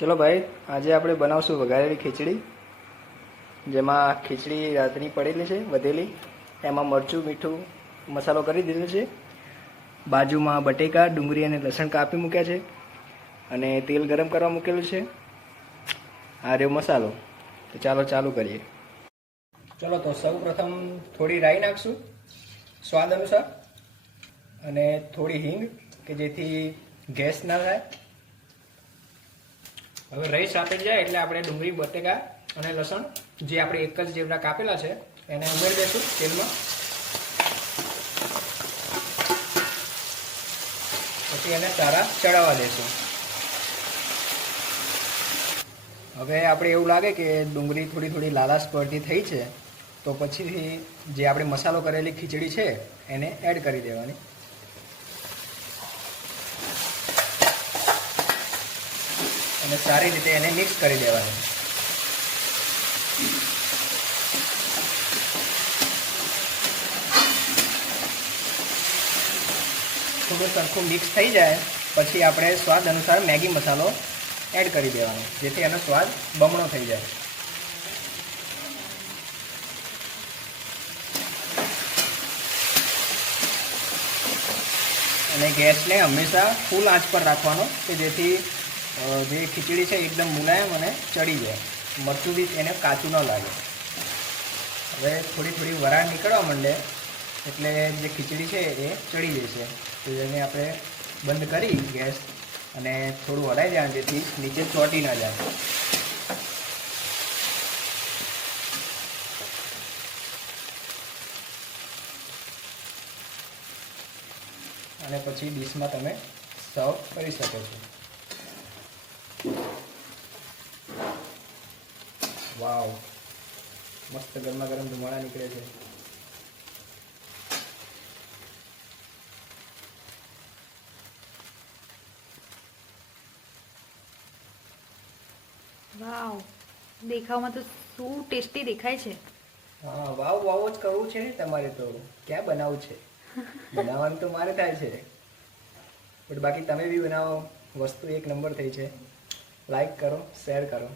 ચલો ભાઈ, આજે આપણે બનાવશું વઘારેલી ખીચડી, જેમાં ખીચડી રાતની પડેલી છે વધેલી, એમાં મરચું મીઠું મસાલો કરી દીધો છે, બાજુમાં બટેકા ડુંગળી અને લસણ કાપી મૂક્યા છે અને તેલ ગરમ કરવા મૂકેલું છે. આ રહ્યો મસાલો. તો ચાલો ચાલુ કરીએ. ચલો તો સૌ પ્રથમ થોડી રાઈ નાખશું સ્વાદ અનુસાર અને થોડી હિંગ, કે જેથી ગેસ ના થાય. હવે રાઈ સાપડી જાય એટલે આપણે ડુંગળી બટેકા અને લસણ જે આપણે એક જ જેવડા કાપેલા છે એને ઉમેરી દઈશું તેલમાં. પછી એને સારા ચડાવવા દઈશું. હવે આપણે એવું લાગે કે ડુંગળી થોડી થોડી લાલાશ પડતી થઈ છે, તો પછી જે આપણે મસાલો કરેલી ખીચડી છે એને એડ કરી દેવાની. અને સારી રીતે એને મિક્સ કરી દેવાની. થોડું સરખું મિક્સ થઈ જાય પછી આપણે સ્વાદ અનુસાર મેગી મસાલો એડ કરી દેવાનો, જેથી એનો સ્વાદ બમણો થઈ જાય. અને ગેસને હંમેશા ફૂલ આંચ પર રાખવાનો, કે જેથી જે ખીચડી છે એકદમ મુલાયમ અને ચડી જાય, મરચું બી એને કાચું ન લાગે. હવે થોડી થોડી વરાળ નીકળવા માંડે એટલે જે ખીચડી છે એ ચડી જશે. તો એને આપણે બંધ કરી ગેસ અને થોડું હલાવી દેવાનું, જેથી નીચે ચોંટી ના જાય. અને પછી ડીશમાં તમે સર્વ કરી શકો છો. વાવ, મસ્ત ગરમા ગરમ ધુમાડા નીકળે છે. વાવ, દેખાવમાં તો શું ટેસ્ટી દેખાય છે. હા, વાવ વાવ જ કરવું છે ને તમારે. તો ક્યાં બનાવવું છે, બનાવવાનું તો મારે થાય છે, બટ બાકી તમે બી બનાવો. વસ્તુ એક નંબર થઈ છે. લાઈક કરો, શેર કરો.